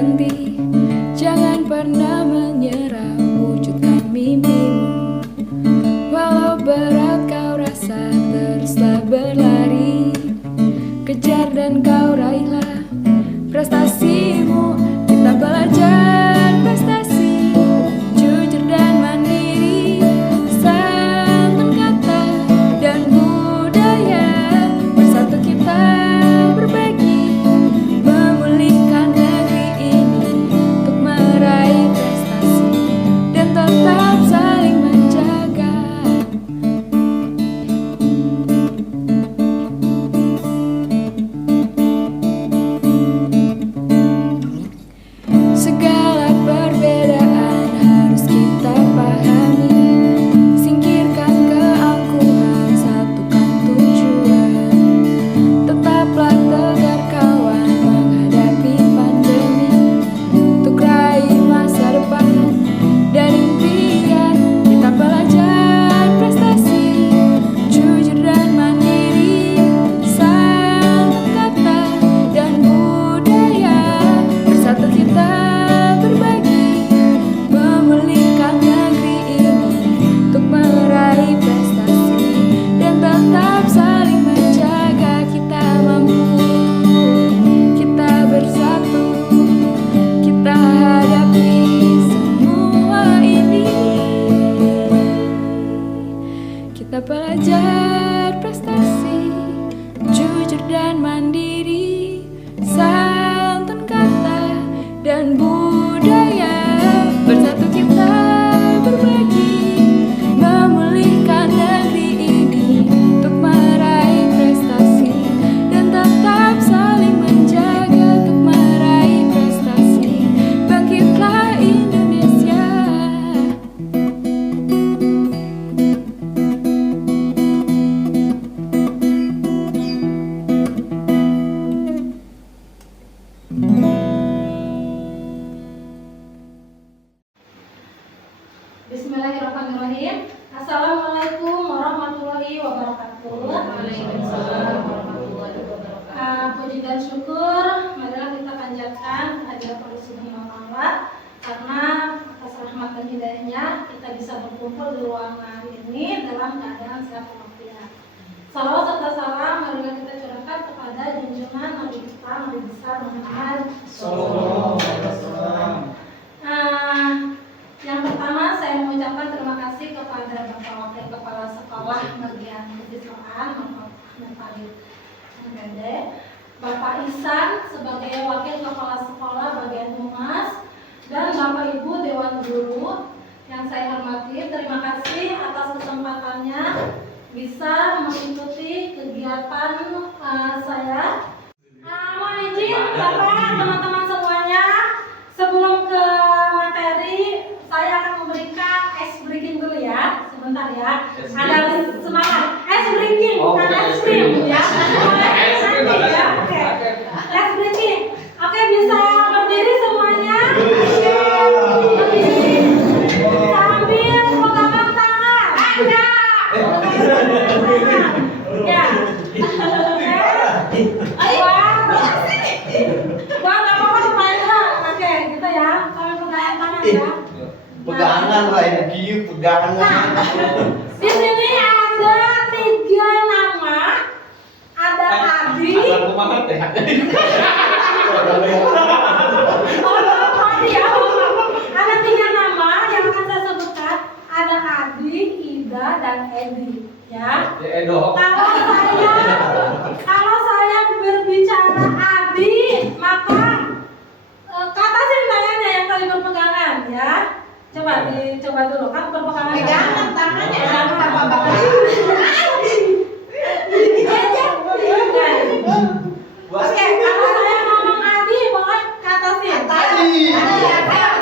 berhenti, jangan pernah menyerah, wujudkan mimpimu. Walau berat kau rasa, teruslah berlari, kejar dan kau raihlah prestasimu. Kita belajar prestasi, jujur dan mandiri, santun kata dan budaya, bersatu kita berbagi, memulihkan negeri ini untuk meraih prestasi dan tetap saling menjaga. Segala perbedaan harus kita pahami, singkirkan keangkuhan, satukan tujuan. Tetaplah tegar kawan menghadapi pandemi, untuk raih masa depan dan impian. Kita belajar prestasi, jujur dan mandiri, santun kata dan budaya, bersatu kita berbagi, memulihkan negeri ini untuk meraih prestasi dan tetap saling menjaga. Kita mampu, kita bersatu, kita hadapi semua ini. Kita belajar prestasi, jujur dan mandiri, santun kata dan budaya, bersatu kita berbagi, memulihkan negeri ini untuk meraih prestasi dan tetap saling menjaga untuk meraih prestasi. Bangkitlah Indonesia. Bismillahirrahmanirrahim. Assalamualaikum warahmatullahi wabarakatuh. Waalaikumsalam warahmatullahi wabarakatuh. Puji dan syukur marilah kita panjatkan kehadirat Allah Subhanahu wa taala, karena atas rahmat dan hidayahnya kita bisa berkumpul di ruangan ini dalam keadaan sehat walafiat. Salawat serta salam marilah kita curahkan kepada junjungan Nabi kita, Nabi besar Muhammad Sallallahu alaihi wasallam. Yang pertama saya mengucapkan terima kasih kepada Bapak Wakil Kepala Sekolah bagian Kejisaan Ahmad Farid MPD, Bapak Ihsan sebagai Wakil Kepala Sekolah bagian Humas, dan Bapak Ibu Dewan Guru yang saya hormati. Terima kasih atas kesempatannya bisa mengikuti kegiatan saya. Mohon izin Bapak, teman-teman semuanya, sebelum ke materi saya akan memberikan ice breaking dulu ya, sebentar ya. Ada semangat ice breaking, bukan ice cream ya. Ya, oke. Ice breaking. Oke, bisa berdiri semuanya. Berdiri. Sambil pegangan tangan. Ada. Ya. Wah, nggak apa-apa dimainkan. Oke, gitu ya. Sambil pegangan tangan ya. Pegangan lah ini, pegangan. Di sini ada 3 nama. Ada Adi. Adi ya. Ada 3 nama yang akan saya sebutkan. Ada Adi, Ida, dan Edi. Ya. Kalau saya berbicara Adi, maka kata tangannya yang kali berpegangan ya. Coba dulu kan berpegangan. Pegangan tangannya. Oke, kalau saya ngomong Adi, pokoknya ke atasin.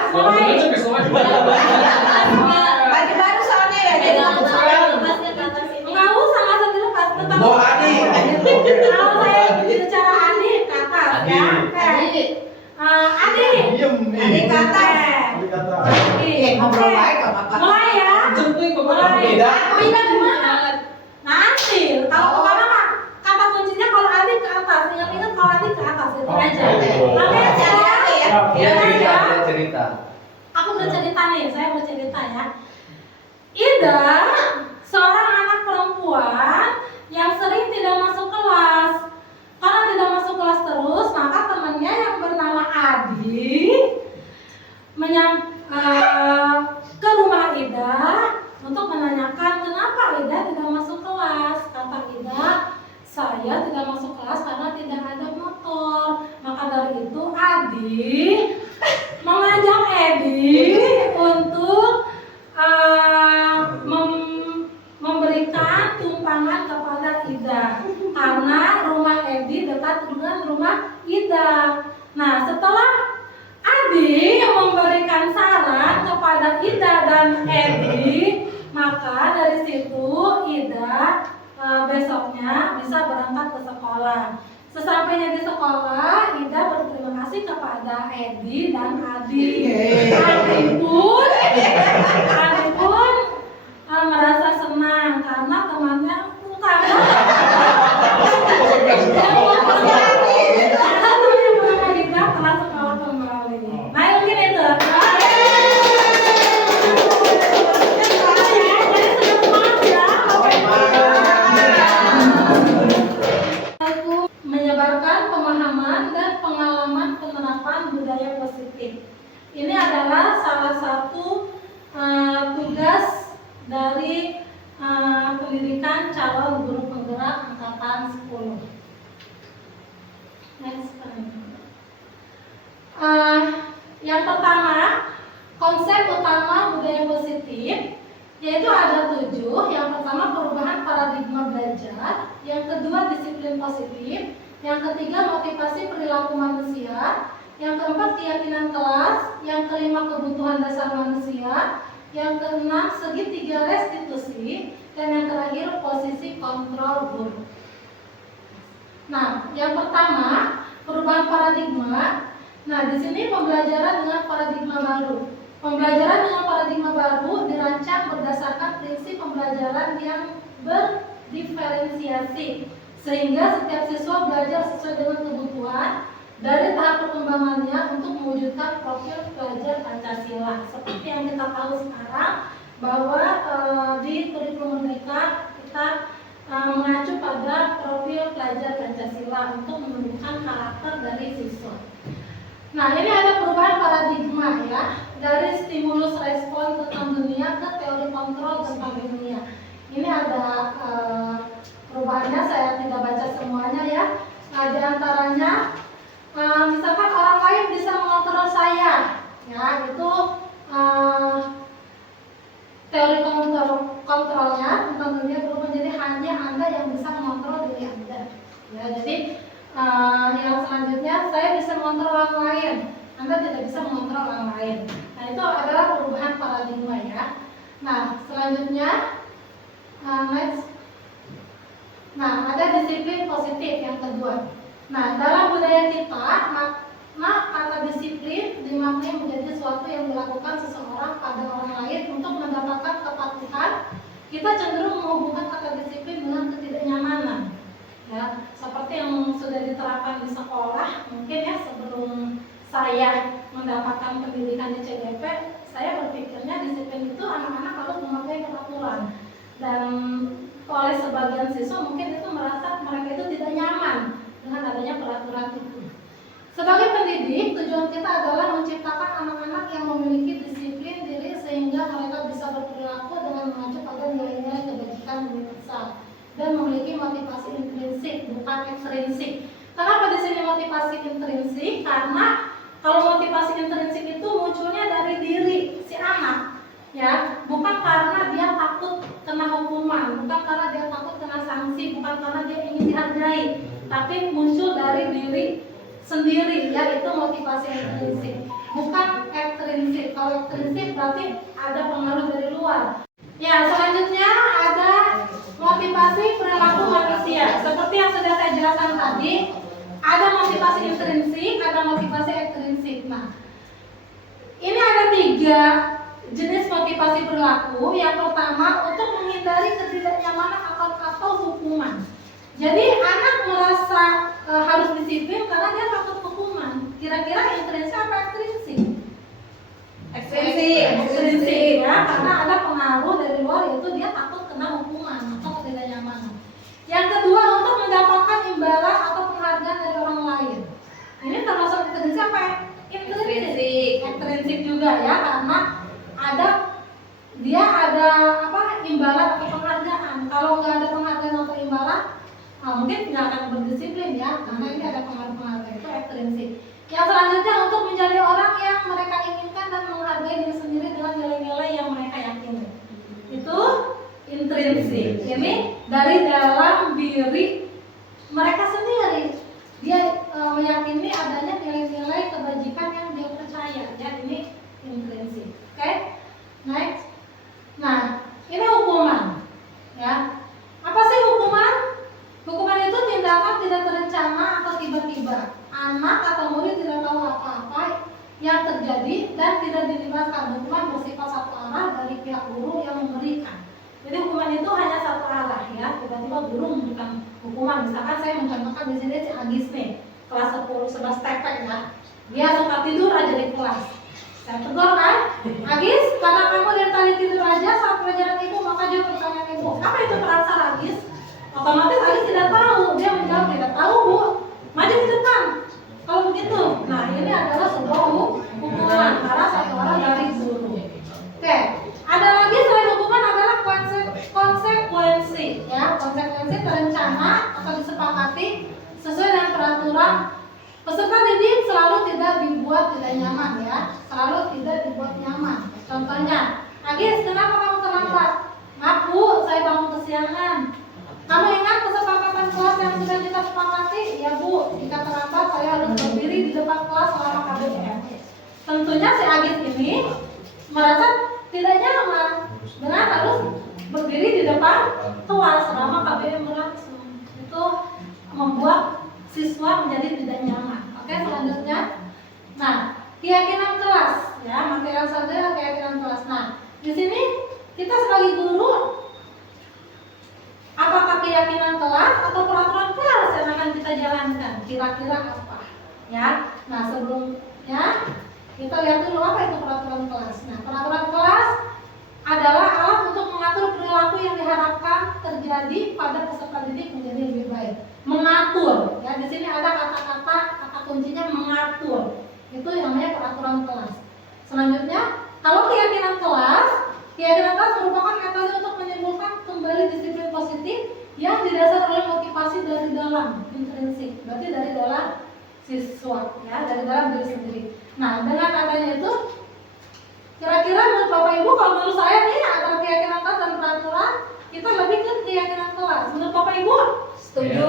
Mulai. Baju baru soalnya ya, jadi Enggak usah langsung dilepas, tetap. Adi. Kalau saya bicara Adi ke atas ya. Oke. Adi. Adi ke atas. Ngobrol baik sama Pak. Mulai ya. Mulai. Aku ingat gimana? Nanti kalau kemana mah kata kuncinya kalau Adi ke atas, ingat-ingat kalau Adi ke atas itu aja. Oke, ya. Dia cerita. Aku bercerita nih, saya bercerita ya. Ida, seorang anak perempuan yang sering tidak masuk kelas. Karena tidak masuk kelas terus, maka temannya yang bernama Adi ke rumah Ida untuk menanyakan kenapa Ida tidak masuk kelas. Kata Ida, saya tidak masuk kelas karena tidak ada motor. Maka dari itu Adi mengajak Edi untuk memberikan tumpangan kepada Ida karena rumah Edi dekat dengan rumah Ida. Nah, setelah Adi memberikan saran kepada Ida dan Edi, maka dari situ Ida besoknya bisa berangkat ke sekolah. Sesampainya di sekolah, Ida berterima kasih kepada Edi dan Adi. Adi pun merasa senang karena temannya Ida telah sekolah kembali. Nah, mungkin itu. Menyebarkan pemahaman dan pengalaman penerapan budaya positif. Ini adalah salah satu tugas dari pendidikan calon guru penggerak angkatan 10. Next. Yang pertama, konsep utama budaya positif, yaitu ada 7. Yang pertama, perubahan paradigma belajar. Yang kedua, disiplin positif. Yang ketiga, motivasi perilaku manusia. Yang keempat, keyakinan kelas. Yang kelima, kebutuhan dasar manusia. Yang keenam, segitiga restitusi. Dan yang terakhir, posisi kontrol guru. Nah, yang pertama, perubahan paradigma. Nah, di sini pembelajaran dengan paradigma baru. Pembelajaran dengan paradigma baru dirancang berdasarkan prinsip pembelajaran yang berdiferensiasi, sehingga setiap siswa belajar sesuai dengan kebutuhan dari tahap perkembangannya untuk mewujudkan profil pelajar Pancasila. Seperti yang kita tahu sekarang bahwa di kurikulum Merdeka kita mengacu pada profil pelajar Pancasila untuk menentukan karakter dari siswa. Nah, ini ada perubahan paradigma ya, dari stimulus respon tentang dunia ke teori kontrol tentang dunia. Ini ada perubahannya, saya tidak baca semuanya ya. Nah, di antaranya misalkan orang lain bisa mengontrol saya, ya itu teori kontrolnya tentang dunia berubah menjadi hanya Anda yang bisa mengontrol diri Anda. Ya, jadi yang selanjutnya, saya bisa mengontrol orang lain, Anda tidak bisa mengontrol orang lain. Nah, itu adalah perubahan paradigma ya. Nah, selanjutnya next. Nah, ada disiplin positif yang kedua. Nah, dalam budaya kita, kata disiplin dimaknai menjadi sesuatu yang dilakukan seseorang pada orang lain untuk mendapatkan kepatuhan. Kita cenderung menghubungkan kata disiplin dengan ketidaknyamanan. Ya, seperti yang sudah diterapkan di sekolah, mungkin ya sebelum saya mendapatkan pendidikan di CDP, saya berpikirnya disiplin itu anak-anak harus memakai peraturan, dan oleh sebagian siswa mungkin itu merasa mereka itu tidak nyaman dengan adanya peraturan itu. Sebagai pendidik, tujuan kita adalah menciptakan anak-anak yang memiliki disiplin diri sehingga mereka bisa berperilaku dengan mengacu pada nilai-nilai kebajikan universal dan memiliki motivasi intrinsik, bukan ekstrinsik. Kenapa di sini motivasi intrinsik? Karena kalau motivasi intrinsik itu munculnya dari diri si anak, ya, bukan karena dia takut kena hukuman, bukan karena dia takut kena sanksi, bukan karena dia ingin dihargai, tapi muncul dari diri sendiri, ya, itu motivasi intrinsik, bukan ekstrinsik. Kalau ekstrinsik berarti ada pengaruh dari luar. Ya, selanjutnya ada motivasi perilaku manusia. Seperti yang sudah saya jelaskan tadi, ada motivasi intrinsik, ada motivasi ekstrinsik. Nah, ini ada 3 jenis motivasi perilaku. Yang pertama, untuk menghindari ketidaknyamanan atau hukuman. Jadi anak merasa harus disiplin karena dia takut hukuman. Kira-kira intrinsik apa ekstrinsik? Ekstrinsik. Ya, karena ada pengaruh dari luar, yaitu dia takut kena hukuman atau ketidaknyamanan. Yang kedua, untuk mendapatkan imbalan atau penghargaan dari orang lain. Ini termasuk ekstrinsik apa? Ekstrinsik juga ya, karena dia ada imbalan atau penghargaan. Kalau nggak ada penghargaan atau imbalan, mungkin nggak akan berdisiplin ya, karena ini ada penghargaan, itu ekstrinsik. Yang selanjutnya, untuk menjadi orang yang mereka inginkan dan menghargai diri sendiri dengan nilai-nilai yang mereka yakini, itu intrinsik. Ini dari dalam diri mereka sendiri, dia meyakini adanya nilai-nilai kebajikan yang dia percaya, ya, ini intrinsik. Oke, next. Nah, ini hukuman, ya. Apa sih hukuman? Hukuman itu tindakan tidak terencana atau tiba-tiba. Anak atau murid tidak tahu apa-apa yang terjadi dan tidak dilibatkan. Hukuman bersifat satu arah dari pihak guru yang memberikan. Jadi hukuman itu hanya satu arah, ya. Tiba-tiba guru memberikan hukuman. Misalkan saya mencontohkan di sini si Agis nih, kelas 10 11 TP ya. Dia suka tidur aja di kelas. Saya tegur kan, Agis, karena kamu dari tadi tidur aja saat pelajaran ibu, maka jawab pertanyaan ibu. Apa itu perasaan Agis? Otomatis Agis tidak tahu. Dia menjawab tidak tahu, Bu. Maju ke depan. Kalau begitu, nah ini adalah sebuah hukuman karena satu orang dari guru. Oke, ada lagi selain hukuman adalah konsekuensi, ya. Konsekuensi terencana atau disepakati sesuai dengan peraturan. Peserta didik selalu tidak dibuat tidak nyaman, ya. Selalu tidak dibuat nyaman. Contohnya, Agis, kenapa kamu terlambat? Maaf Bu, saya bangun kesiangan. Kamu ingat kesepakatan kelas yang sudah kita sepakati? Ya Bu, jika terlambat saya harus berdiri di depan kelas selama KBM. Tentunya si Agis ini merasa tidak nyaman dengan harus berdiri di depan kelas selama KBM berlangsung. Itu membuat siswa menjadi tidak nyaman. Oke, selanjutnya. Nah, keyakinan kelas, ya, material saja keyakinan kelas. Nah, di sini kita sebagai guru, apakah keyakinan kelas atau peraturan kelas yang akan kita jalankan? Kira-kira apa? Ya. Nah, sebelumnya kita lihat dulu apa itu peraturan kelas. Nah, peraturan kelas adalah alat untuk mengatur perilaku yang diharapkan terjadi pada peserta didik menjadi lebih baik. Mengatur, ya, di sini ada kata kuncinya mengatur. Itu yang namanya peraturan kelas. Selanjutnya, kalau keyakinan kelas merupakan metode untuk menimbulkan kembali disiplin positif yang didasarkan oleh motivasi dari dalam intrinsik, berarti dari dalam siswa, ya, dari dalam diri sendiri. Nah, dengan adanya itu, kira-kira menurut Bapak Ibu, kalau menurut saya nih antara keyakinan kelas dan peraturan, kita lebih ke keyakinan kelas. Menurut Bapak Ibu? Setuju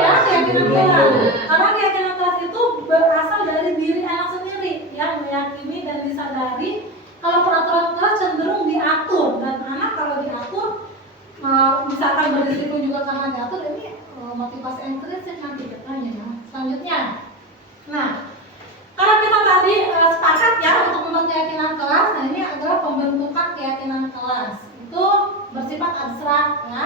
ya, keyakinan kelas. Karena keyakinan kelas itu berasal dari diri anak sendiri yang meyakini dan disadari. Kalau peraturan kelas cenderung diatur, dan anak kalau diatur, misalkan berdisiplin juga karena diatur, ini motivasi intrinsik nanti katanya, ya. Selanjutnya, nah, karena kita tadi sepakat ya untuk membuat keyakinan kelas, nah ini adalah pembentukan keyakinan kelas. Itu bersifat abstrak, ya,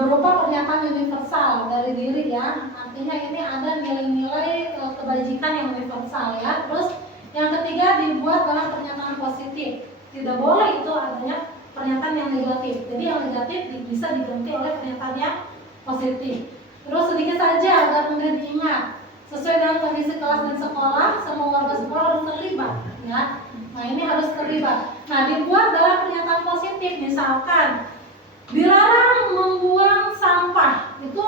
berupa pernyataan universal dari diri, ya. Artinya ini ada nilai-nilai kebajikan yang universal, ya. Terus yang ketiga, dibuat dalam pernyataan positif. Tidak boleh itu adanya pernyataan yang negatif. Jadi yang negatif bisa diganti oleh pernyataan yang positif. Terus sedikit saja agar mudah diingat. Sesuai dengan kondisi kelas dan sekolah, semua warga sekolah harus terlibat, ya. Nah, ini harus terlibat. Nah, dibuat dalam pernyataan positif. Misalkan dilarang membuang sampah. Itu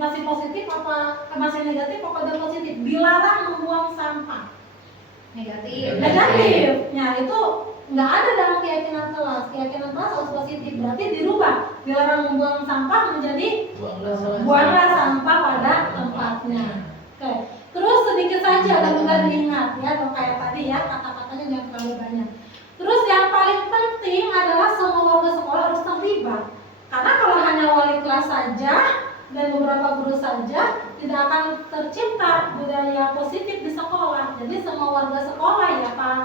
masih positif apa masih negatif apa udah positif? Dilarang membuang sampah. Negatif. Nah, itu nggak ada dalam keyakinan kelas. Keyakinan kelas harus positif, berarti dirubah. Dilarang membuang sampah menjadi buanglah sampah pada tempatnya. Oke. Terus sedikit saja dan mudah diingat, ya, dong, kayak tadi, ya, kata-katanya jangan terlalu banyak. Terus yang paling penting adalah semua warga sekolah harus terlibat. Karena kalau hanya wali kelas saja dan beberapa guru saja, tidak akan tercipta budaya positif di sekolah. Jadi semua warga sekolah, ya, Pak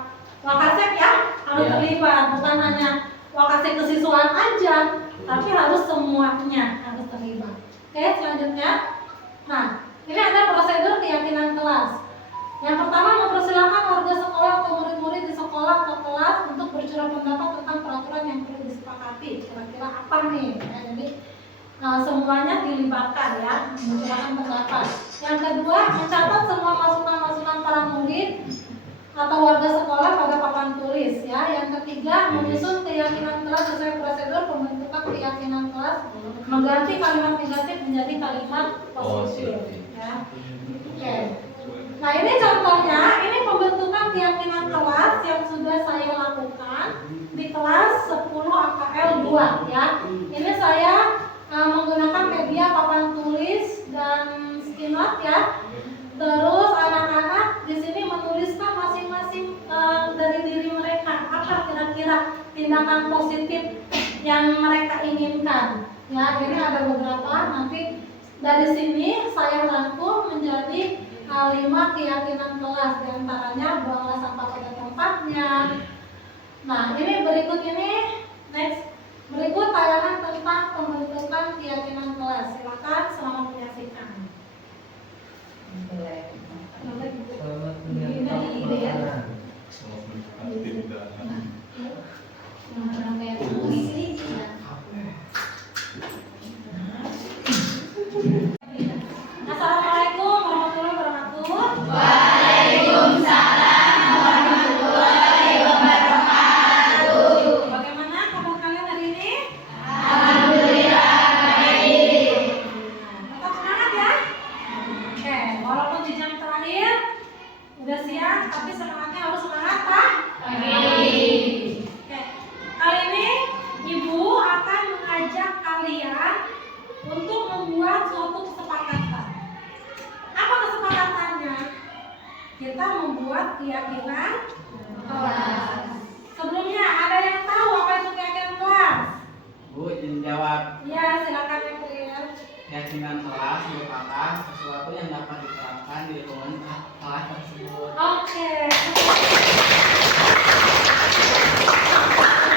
Wakasek, ya, harus terlibat. Bukan hanya Wakasek kesiswaan aja, tapi harus semuanya harus terlibat. Oke, selanjutnya. Nah, ini ada prosedur keyakinan kelas. Yang pertama, mempersilakan warga sekolah atau murid-murid di sekolah atau kelas untuk bercurah pendapat tentang peraturan yang perlu disepakati. Kira-kira apa nih? Ya, jadi semuanya dilibatkan ya, mencurahkan pendapat. Yang kedua, mencatat semua masukan-masukan para murid atau warga sekolah pada papan tulis ya. Yang ketiga, menyusun keyakinan kelas sesuai prosedur pembentukan keyakinan kelas, mengganti kalimat negatif menjadi kalimat positif ya. Oke. Nah, ini contohnya, ini pembentukan keyakinan kelas yang sudah saya lakukan di kelas 10 AKL 2 ya. Ini saya menggunakan media papan tulis dan skinot ya. Terus anak-anak di sini menuliskan masing-masing dari diri mereka apa kira-kira tindakan positif yang mereka inginkan. Ya, ini ada beberapa. Nanti dari sini saya rangkum menjadi 5 keyakinan kelas, diantaranya buanglah sampah pada tempatnya. Nah, ini berikut ini next. Berikut tayangan tentang pembentukan keyakinan kelas. Silakan selamat menyaksikan. Selamat menyaksikan. Assalamualaikum warahmatullahi wabarakatuh. Waalaikumsalam warahmatullahi wabarakatuh. Bagaimana kabar kalian hari ini? Alhamdulillah baik. Tetap semangat ya. Oke, walaupun di jam terakhir udah siang, tapi semangatnya harus semangat Pak. Baik. Oke, kali ini Ibu akan mengajak kalian untuk membuat suatu kesepakatan. Apa kesepakatannya? Kita membuat keyakinan kelas. Sebelumnya ada yang tahu apa itu keyakinan kelas? Bu, izin jawab. Ya, silakan yang clear. Keyakinan kelas merupakan sesuatu yang dapat diterapkan di lingkungan kelas tersebut. Oke.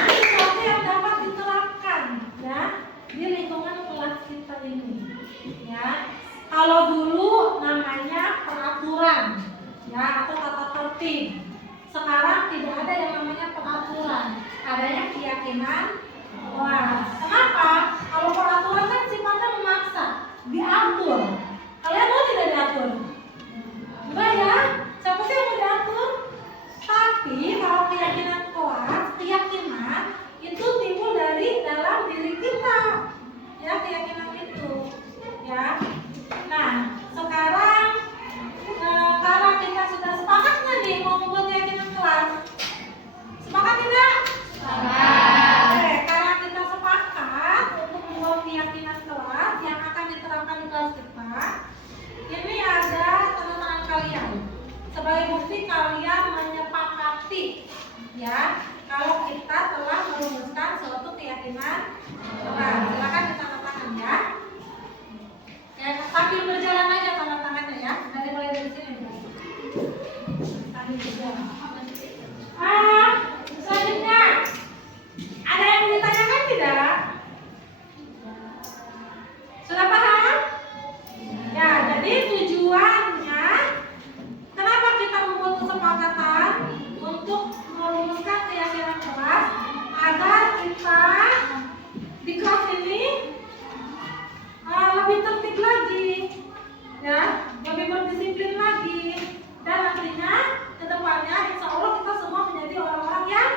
Ini sesuatu yang dapat diterapkan ya di lingkungan kelas kita ini. Ya. Kalau dulu namanya peraturan ya atau tata tertib. Sekarang tidak ada yang namanya peraturan. Adanya keyakinan kelas. Kenapa? Kalau peraturan kan sifatnya memaksa, diatur. Kalian mau tidak diatur? Enggak ya? Siapa sih yang mau diatur? Tapi kalau keyakinan kelas, keyakinan itu timbul dari dalam diri kita. Ya, keyakinan itu. Ya. Nah, sekarang kalau kita sudah sepakat nggak nih mau membuat keyakinan kelas? Sepakat tidak? Oke, karena kita sepakat untuk membuat keyakinan kelas yang akan diterapkan di kelas kita, ini ada tanda tangan kalian. Sebagai bukti kalian menyepakati, ya, kalau kita telah merumuskan suatu keyakinan kelas. Silakan ditandatangan ya. Ya, sambil berjalan aja tanda tangannya ya. Dari mulai dari sini. Sambil berjalan. Selanjutnya ada yang mau ditanyakan tidak? Sudah paham? Ya, jadi tujuannya kenapa kita membuat kesepakatan untuk merumuskan keyakinan kelas agar kita di kelas ini lebih tertib lagi, ya, lebih berdisiplin lagi, dan nantinya kedepannya insya Allah kita semua menjadi orang-orang yang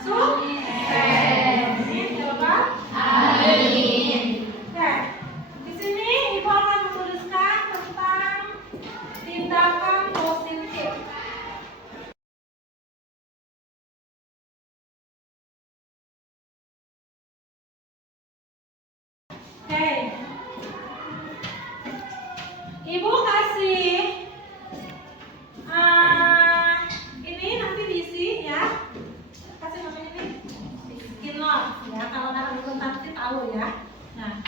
sukses. Amin, ya Rabbal Amin. Oke, di sini Ibu akan menuliskan tentang tindakan positif. Oke, Ibu kasih ini nanti diisi ya. Kasih namanya ini skinot ya. Kalau anak akuntansi tahu ya. Nah,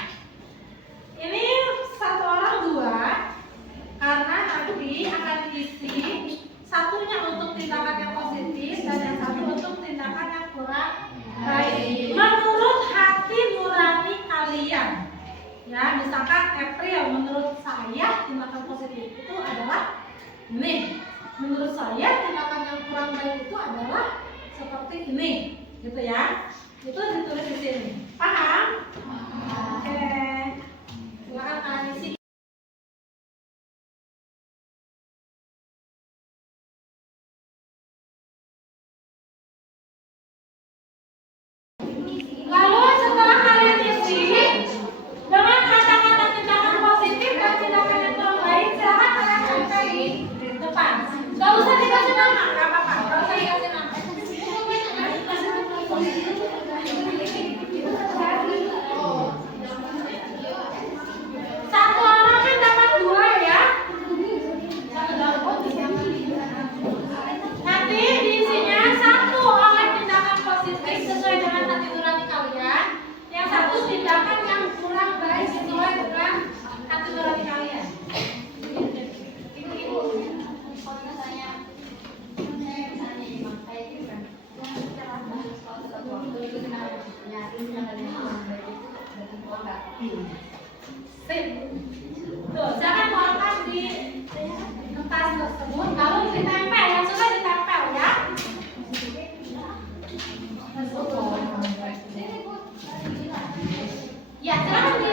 ini satu orang dua karena nanti akan diisi satunya untuk tindakan yang positif dan yang satu untuk tindakan yang kurang baik menurut hati nurani kalian. Ya, misalkan April menurut saya tindakan positif itu adalah ini. menurut saya tindakan yang kurang baik itu adalah seperti ini, gitu ya. Itu ditulis di sini. Paham? Oke. Silakan kalian isi. Lalu setelah kalian isi dengan kata-kata tindakan positif dan tindakan yang kurang baik, silakan kalian tempel di depan. Gak usah dikasih nama, gak apa-apa. Gak usah dikasih nama. Satu orang kan dapat 2 ya. Nanti diisinya 1 oleh tindakan positif sesuai dengan hati nurani kalian, yang 1 tindakan yang kurang baik sesuai dengan hati nurani kalian. Sip. Tuh, silakan tuangkan di kertas tersebut, lalu ditempel, yang sudah ditempel ya. Ya, silakan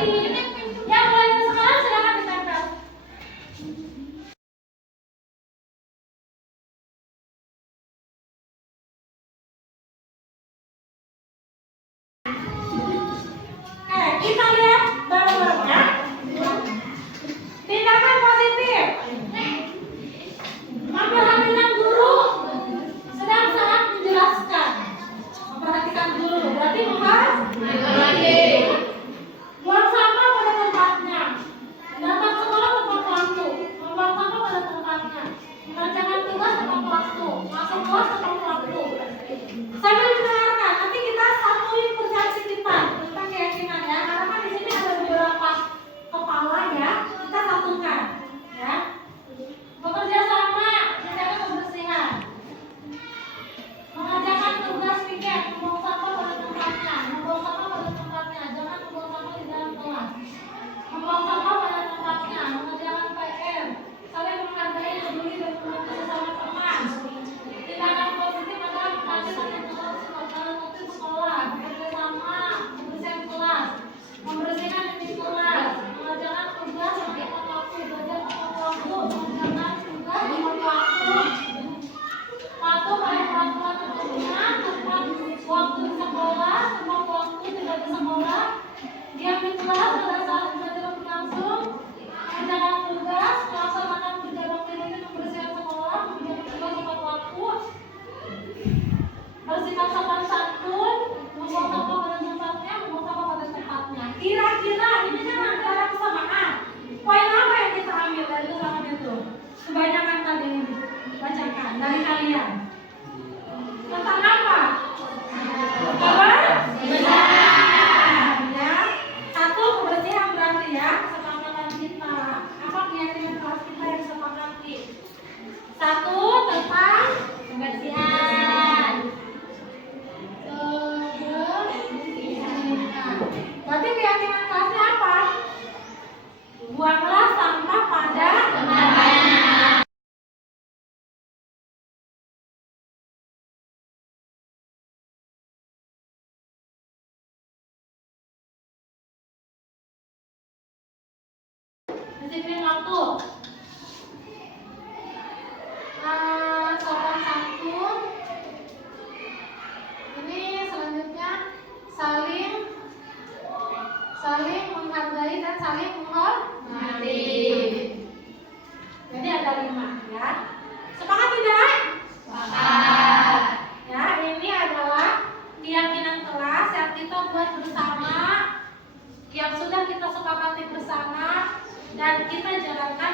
yang mulai sekarang silakan ditempel. Oke, kita lihat bareng-bareng ya. Tindakan positif. Memperhatikan guru sedang sangat menjelaskan. Memperhatikan guru berarti buang sampah pada tempatnya. Datang sekolah tepat waktu. Membuang sampah pada tempatnya. Mengerjakan tugas tepat waktu. Masuk kelas tepat waktu. Sambil mendengarkan, nanti kita satuin persepsi kita tentang keyakinan ya. Karena kan di sini ada beberapa kepala ya. Kita satukan ya. Bekerja sama, menjaga kebersihan. Mengerjakan tugas piket, membuang sampah pada tempatnya. Membuang sampah pada tempatnya. Jangan membuang sampah di dalam kelas. Membuang sampah pada tempatnya. Mengerjakan PR. Saling menghargai, peduli dan membantu sesama teman. Tindakan positif adalah mengkaji dan terus sekolah. Bekerja sama, membersihkan kelas. Membersihkan dinding kelas. Mengerjakan tugas tepat waktu. Belajar tepat waktu. Mengerjakan tugas tepat waktu. Patuh pada peraturan turunan, tepat waktu di sekolah, tepat waktu tidak di sekolah. Diam di kelas pada saat belajar berlangsung. Mengerjakan tugas, melaksanakan kerja rutin membersihkan sekolah, mengerjakan tugas tepat waktu. Bersikap sopan santun, membuang sampah pada tempatnya, membuang sampah pada tempatnya. Kira-kira ini kan antara kesamaan. Poin apa yang kita ambil dari kesamaan itu? Kebanyakan tadi ini bacakan dari kalian. Tentang apa? Kebersihan ya. 1 kebersihan berarti ya, kesepakatan kita. Apa keyakinan kelas kita yang disepakati? 1 tentang kebersihan. Berarti keyakinan kelasnya apa? Buanglah sampah pada tempatnya. Disiplin waktu. Sopan santun. Ini selanjutnya saling menghargai dan saling menghormati. Jadi ada 5 ya. Sepakat tidak? Sepakat. Ya, ini adalah keyakinan kelas yang kita buat bersama, yang sudah kita sepakati bersama dan kita jalankan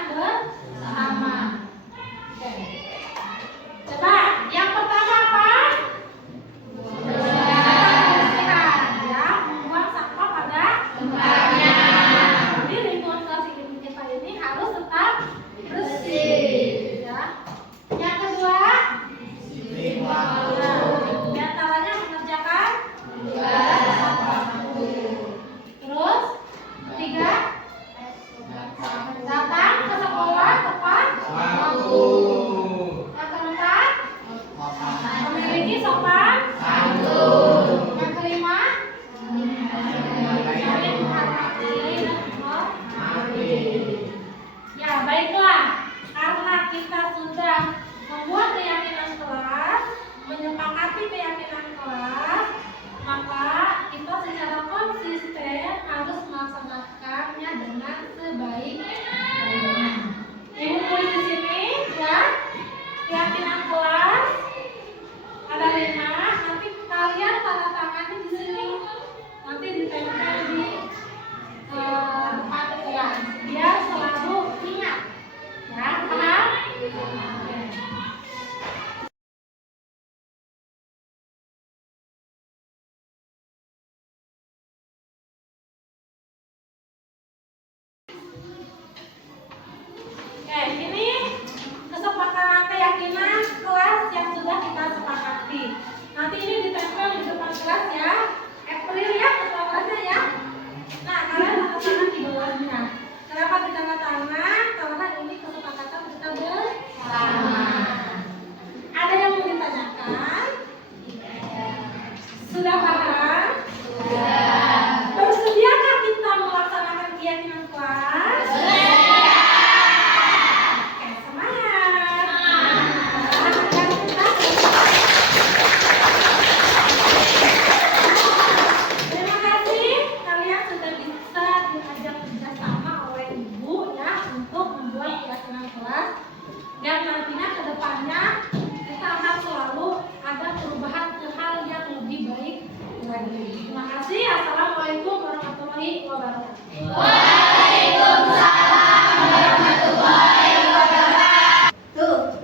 wabarakatuh. Waalaikumsalam warahmatullahi wabarakatuh. Tuh.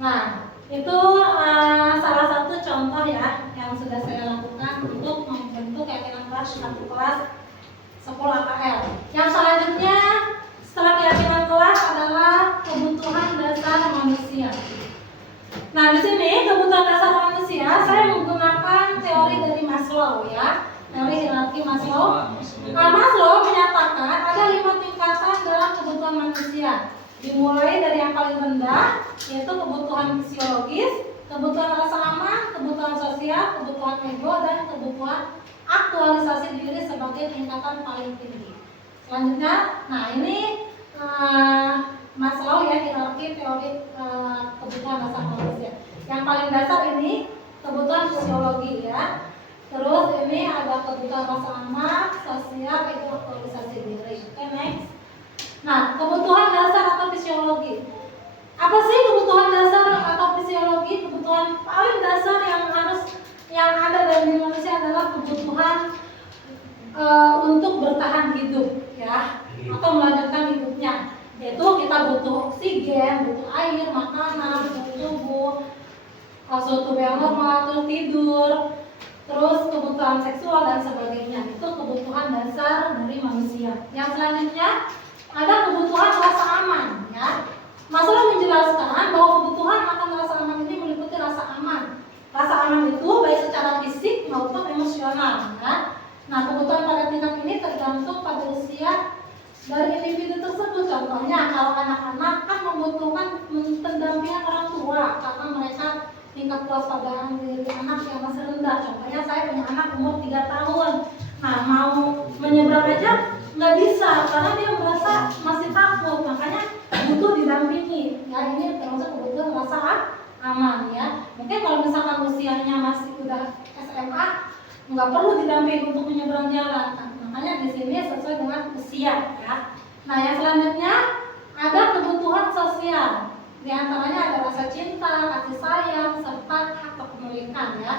Nah, itu salah satu contoh ya yang sudah saya lakukan untuk membentuk keyakinan kelas satu kelas 10 AKL. Yang selanjutnya setelah keyakinan kelas adalah kebutuhan dasar manusia. Nah, di sini kebutuhan dasar manusia saya menggunakan teori dari Maslow ya, teori hierarki Maslow. Nah, Maslow menyatakan ada 5 tingkatan dalam kebutuhan manusia. Dimulai dari yang paling rendah, yaitu kebutuhan fisiologis, kebutuhan rasa aman, kebutuhan sosial, kebutuhan ego, dan kebutuhan aktualisasi diri sebagai tingkatan paling tinggi. Selanjutnya, nah ini Maslow ya, hierarki teori kebutuhan dasar manusia. Yang paling dasar ini kebutuhan fisiologi ya. Terus ini ada kebutuhan rasa aman, sosial, ego, aktualisasi diri. Oke, next. Nah, kebutuhan dasar atau fisiologi. Apa sih kebutuhan dasar atau fisiologi? Kebutuhan paling dasar yang ada dalam diri manusia adalah kebutuhan untuk bertahan hidup ya, atau melanjutkan hidupnya. Yaitu kita butuh oksigen, butuh air, makanan, suhu tubuh, suhu yang normal, terus tidur, terus kebutuhan seksual dan sebagainya. Itu kebutuhan dasar dari manusia. Yang selanjutnya ada kebutuhan rasa aman ya. Maslow menjelaskan bahwa kebutuhan akan rasa aman ini meliputi rasa aman. Rasa aman itu baik secara fisik maupun emosional ya. Nah, kebutuhan pada tingkat ini tergantung pada usia dari individu tersebut. Contohnya kalau anak-anak kan membutuhkan pendampingan orang tua karena mereka tingkat kewaspadaan diri anak yang masih rendah. Contohnya saya punya anak umur 3 tahun. Nah, mau menyeberang aja nggak bisa karena dia merasa masih takut, makanya butuh didampingi. Ya, ini termasuk kebutuhan rasa aman ya. Mungkin kalau misalkan usianya masih udah SMA, nggak perlu didampingi untuk menyeberang jalan. Nah, makanya di sini sesuai dengan usia ya. Nah, yang selanjutnya ada kebutuhan sosial. Di antaranya ada rasa cinta, kasih sayang, serta hak kepemilikan ya.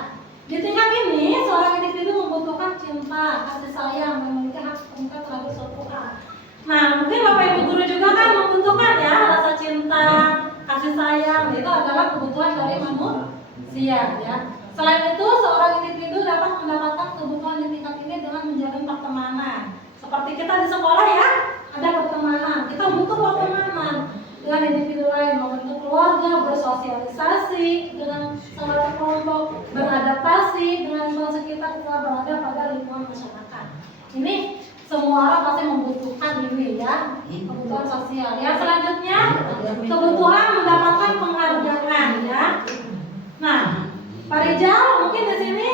Di tingkat ini, seorang individu membutuhkan cinta, kasih sayang, dan memiliki hak kepemilikan terhadap suatu hal. Nah, mungkin Bapak Ibu guru juga kan membutuhkan ya rasa cinta, kasih sayang. Itu adalah kebutuhan dari manusia ya. Selain itu, seorang individu dapat mendapatkan kebutuhan di tingkat ini dengan menjalin pertemanan. Seperti kita di sekolah ya, ada pertemanan. Kita butuh pertemanan dengan individu lain, membentuk keluarga, bersosialisasi dengan saudara kelompok, beradaptasi dengan lingkungan sekitar, kita berada pada lingkungan masyarakat. Ini semua orang pasti membutuhkan ini ya, kebutuhan sosial. Yang selanjutnya kebutuhan mendapatkan penghargaan ya. Nah, Pak Rijal mungkin di sini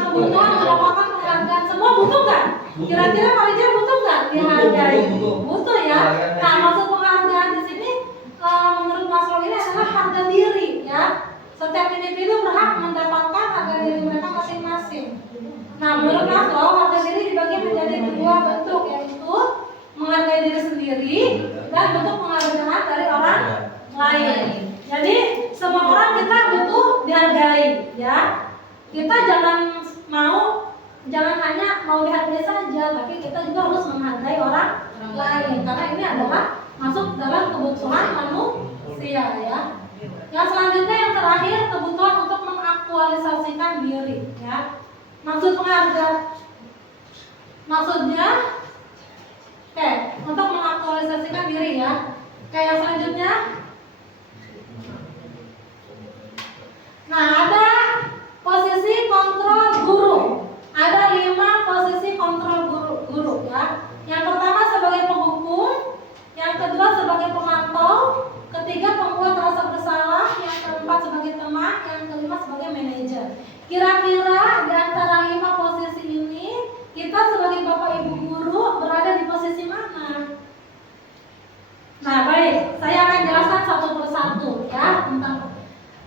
kebutuhan mendapatkan penghargaan. Semua butuh nggak? Kira-kira Pak Rijal butuh nggak dihargai? Butuh ya. Nah, maksud penghargaan di sini menurut Maslow ini adalah harga diri ya. Setiap individu berhak mendapatkan harga diri mereka masing-masing. Nah, menurut Maslow harga diri dibagi menjadi 2 bentuk, yaitu menghargai diri sendiri dan bentuk penghargaan dari orang lain. Jadi semua orang kita butuh dihargai ya. Kita jangan hanya mau dihargai saja, tapi kita juga harus menghargai orang lain karena ini adalah masuk dalam kebutuhan manusia ya. Yang selanjutnya yang terakhir kebutuhan untuk mengaktualisasikan diri ya. Maksudnya untuk mengaktualisasikan diri ya. Yang selanjutnya, nah ada posisi kontrol guru. Ada 5 posisi kontrol guru ya. Yang pertama sebagai penghukum, yang kedua sebagai pemantau, ketiga pembuat rasa bersalah, yang keempat sebagai teman, yang kelima sebagai manajer. Kira-kira di antara 5 posisi ini kita sebagai Bapak Ibu guru berada di posisi mana? Nah, baik, saya akan jelaskan satu persatu ya tentang.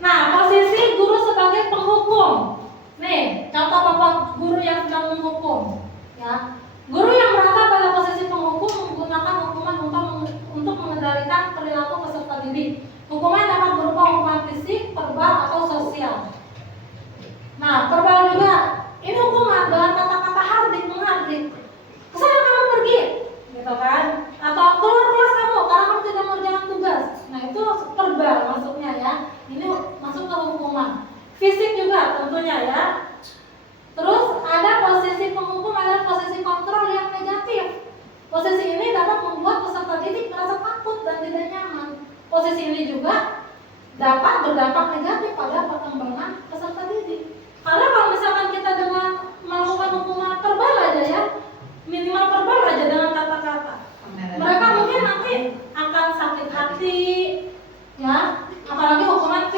Nah, posisi guru sebagai penghukum. Nih, contoh Bapak guru yang sedang menghukum ya. Guru yang berada pada posisi penghukum menggunakan hukuman untuk mengendalikan perilaku peserta didik. Hukuman dapat berupa hukuman fisik, verbal, atau sosial. Nah, verbal juga. Ini hukuman itu verbal masuknya ya. Ini masuk ke hukuman. Fisik juga tentunya ya. Terus ada posisi penghukum, ada posisi kontrol yang negatif. Posisi ini dapat membuat peserta didik merasa takut dan tidak nyaman. Posisi ini juga dapat berdampak negatif pada perkembangan peserta didik. Karena kalau misalkan kita dengan melakukan hukuman verbal aja ya, minimal verbal aja dengan kata-kata, mereka mungkin nanti akan sakit hati, ya. Apalagi hukuman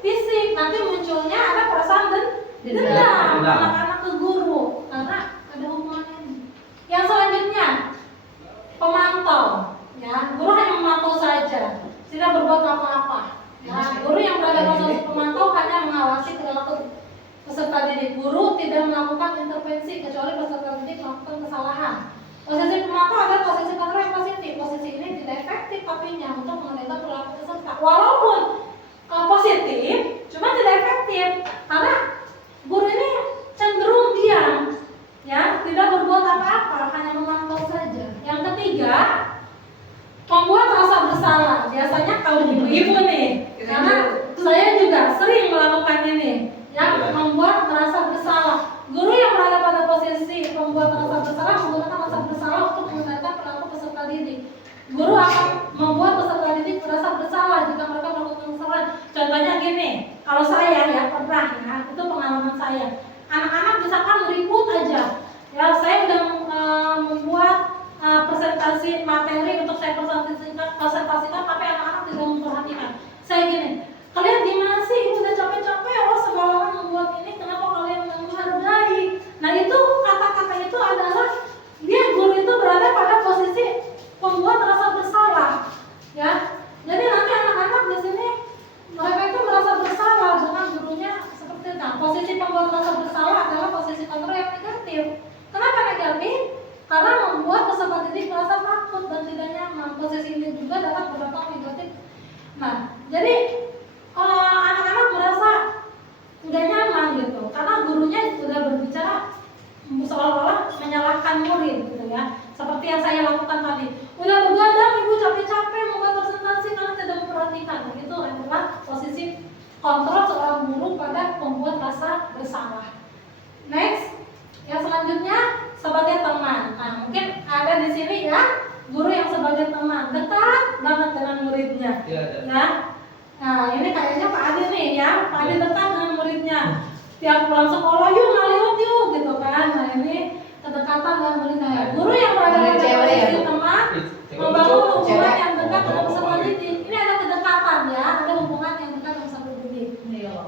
fisik, nanti munculnya ada perasaan dendam anak-anak ke guru karena ada hukuman ini. Yang selanjutnya pemantau, ya. Guru hanya memantau saja, tidak berbuat apa-apa. Ya, guru yang berada posisi pemantau hanya mengawasi perilaku peserta didik. Guru tidak melakukan intervensi kecuali peserta didik melakukan kesalahan. Posisi pemantau ada posisi kontrol yang positif. Posisi ini tidak efektif papinya untuk mengendalikan perilaku peserta. Walaupun positif, cuma tidak efektif karena guru ini cenderung diam, ya, tidak berbuat apa-apa, hanya memantau saja. Yang ketiga, membuat rasa bersalah. Biasanya kalau ibu-ibu nih, karena saya juga sering melakukan ini, yang membuat merasa bersalah. Guru yang berada pada posisi membuat rasa bersalah menggunakan rasa bersalah untuk mengendalikan perilaku peserta didik. Guru akan membuat peserta didik merasa bersalah jika mereka melakukan kesalahan. Contohnya gini, kalau saya ya pernah ya, itu pengalaman saya. Anak-anak misalkan ribut aja, ya saya udah membuat presentasi materi untuk saya presentasikan, tapi anak-anak tidak memperhatikan. Saya gini, kalian gimana sih? Ibu udah capek-capek, sembarangan membuat ini, kenapa kalian nggak menghargai? Nah itu kata-kata itu adalah dia guru itu berada pada posisi membuat rasa bersalah, ya. Jadi nanti anak-anak di sini mereka itu merasa bersalah dengan gurunya seperti itu. Nah, posisi pembuat rasa bersalah adalah posisi kontrol yang negatif. Kenapa negatif? Karena membuat peserta didik merasa takut dan tidak nyaman. Posisi ini juga dapat berdampak negatif. Nah, jadi anak-anak merasa nggak nyaman gitu, karena gurunya sudah berbicara seolah-olah menyalahkan murid gitu ya. Seperti yang saya lakukan tadi, udah begadang ibu capek-capek membuat presentasi karena tidak memperhatikan. Nah, itu adalah posisi kontrol seorang guru pada membuat rasa bersalah. Next, yang selanjutnya sebagai teman. Nah, mungkin ada di sini ya guru yang sebagai teman, dekat banget dengan muridnya. Ya. Nah, ini kayaknya Pak Adi nih ya, Pak Adi dekat dengan muridnya. Tiap pulang sekolah yuk ngaliwat yuk gitu kan. Nah, ini kedekatan dengan muridnya. Guru yang berada pada posisi teman membangun hubungan yang dekat dengan peserta didik. Ini ada kedekatan ya, ada hubungan yang dekat dengan peserta didik.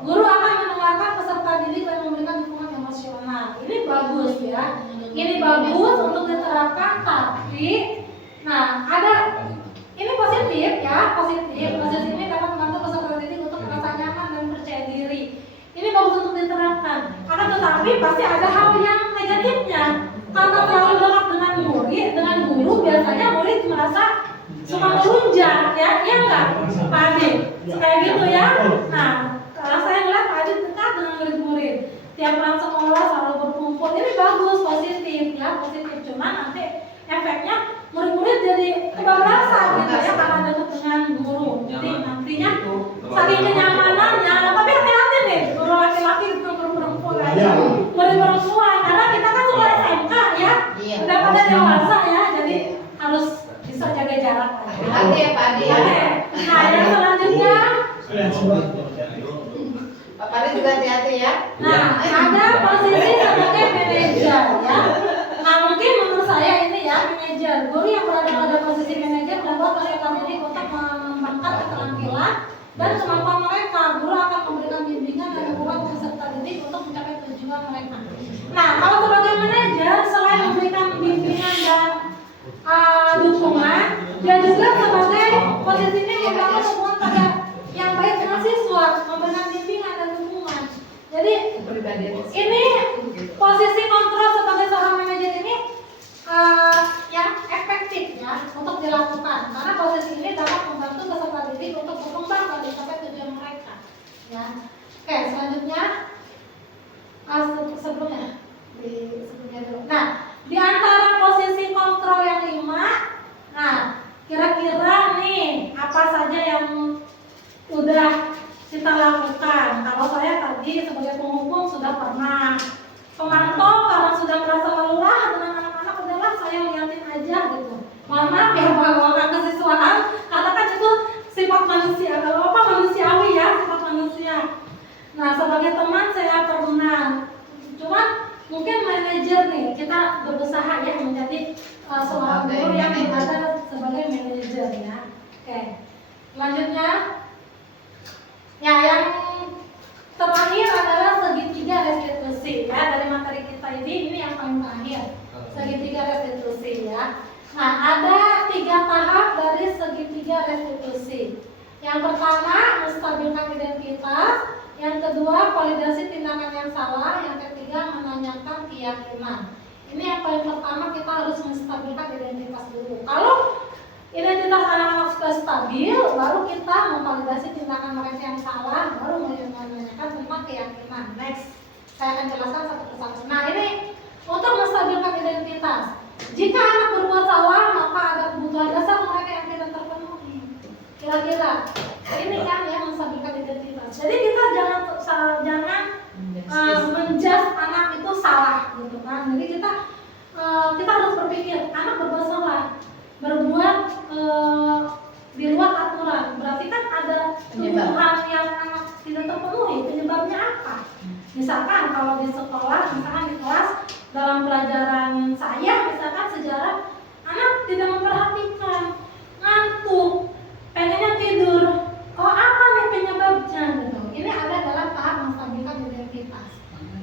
Guru akan mendengarkan peserta didik dan memberikan dukungan emosional. Ini bagus ya. Ini bagus untuk diterapkan, tapi nah ada ini positif ya, positif. Posisi ini dapat membantu peserta didik untuk merasa nyaman dan percaya diri. Ini bagus untuk diterapkan. Akan tetapi pasti ada hal yang negatifnya. Karena terlalu dekat dengan murid, dengan guru, biasanya murid merasa suka melunjak ya, iya enggak Pak Adi? Kayak gitu ya. Nah, kalau saya melihat Pak Adi dekat dengan murid-murid. Tiap pulang sekolah selalu berkumpul. Ini bagus, positif ya, positif. Cuma nanti efeknya murid-murid jadi kebablasan gitu ya karena dekat dengan guru. Jadi nantinya saking kenyamanannya, tapi hati-hati nih guru laki-laki itu guru perempuan aja. Murid perempuan karena kita kan sudah SMK ya, udah pada dewasa ya, jadi harus bisa jaga jarak. Hati ya Pak Adi. Nah yang selanjutnya, Pak Adi juga hati-hati ya. nah ada posisi sebagai manajer ya. Nah mungkin menurut saya ini ya manajer, guru yang berada pada posisi manajer dapat peserta didik untuk mengembangkan keterampilan dan kemampuan mereka. Guru akan memberikan bimbingan dan dukungan peserta didik untuk mencapai tujuan mereka. Nah kalau sebagai manajer selain memberikan bimbingan dan dukungan, dia juga sebagai posisinya membangun hubungan pada yang baik dengan siswa, memberikan bimbingan dan dukungan. Jadi ini posisi kontrol sebagai seorang manajer ini yang efektif ya untuk dilakukan karena posisi ini dapat membantu peserta didik untuk berkembang dan mencapai tujuan mereka. Ya, oke selanjutnya sebelumnya dulu. Nah di antara posisi kontrol yang 5, nah kira-kira nih apa saja yang sudah kita lakukan. Kalau saya tadi sebagai penghukum sudah pernah, pemantau karena sudah merasa lelah dengan anak-anak, udahlah saya liatin aja gitu. Mohon maaf ya kalau kesiswaan, katakan itu sifat manusia, kalau apa manusiawi ya, sifat manusia. Nah sebagai teman saya pernah, cuman mungkin manajer nih, kita berusaha ya menjadi seorang guru yang ada sebagai manajer ya. Oke, selanjutnya ya yang terakhir adalah segitiga restitusi ya, dari materi kita ini yang paling terakhir, segitiga restitusi ya. Nah ada 3 tahap dari segitiga restitusi. Yang pertama menstabilkan identitas, yang kedua validasi tindakan yang salah, yang ketiga menanyakan keyakinan. Ini yang paling pertama, kita harus menstabilkan identitas dulu. Kalau identitas anak-anak sudah stabil, baru kita memvalidasi tindakan mereka yang salah, baru menanyakan tentang keyakinan. Next, saya akan jelaskan satu persatu. Nah ini untuk menstabilkan identitas. Jika anak berbuat salah, maka ada kebutuhan dasar mereka yang tidak terpenuhi. Kira-kira ini kan ya menstabilkan identitas. Jadi kita jangan menjudge anak itu salah gitu kan. Jadi kita harus berpikir anak berbuat salah, berbuat di luar aturan, berarti kan ada kebutuhan yang anak tidak terpenuhi. Penyebabnya apa? Misalkan kalau di sekolah, misalkan di kelas dalam pelajaran saya, misalkan sejarah, anak tidak memperhatikan, ngantuk, pengennya tidur. Oh apa nih penyebabnya gitu? Ini ada dalam tahap menstabilkan identitas.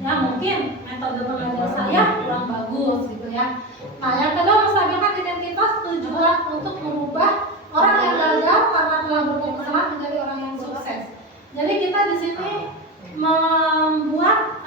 Ya mungkin metode pengajar saya kurang bagus gitu ya. Nah yang kedua menstabilkan identitas tujuan untuk merubah orang yang gagal karena telah berbuat kesalahan menjadi orang yang sukses. Jadi kita di sini merubah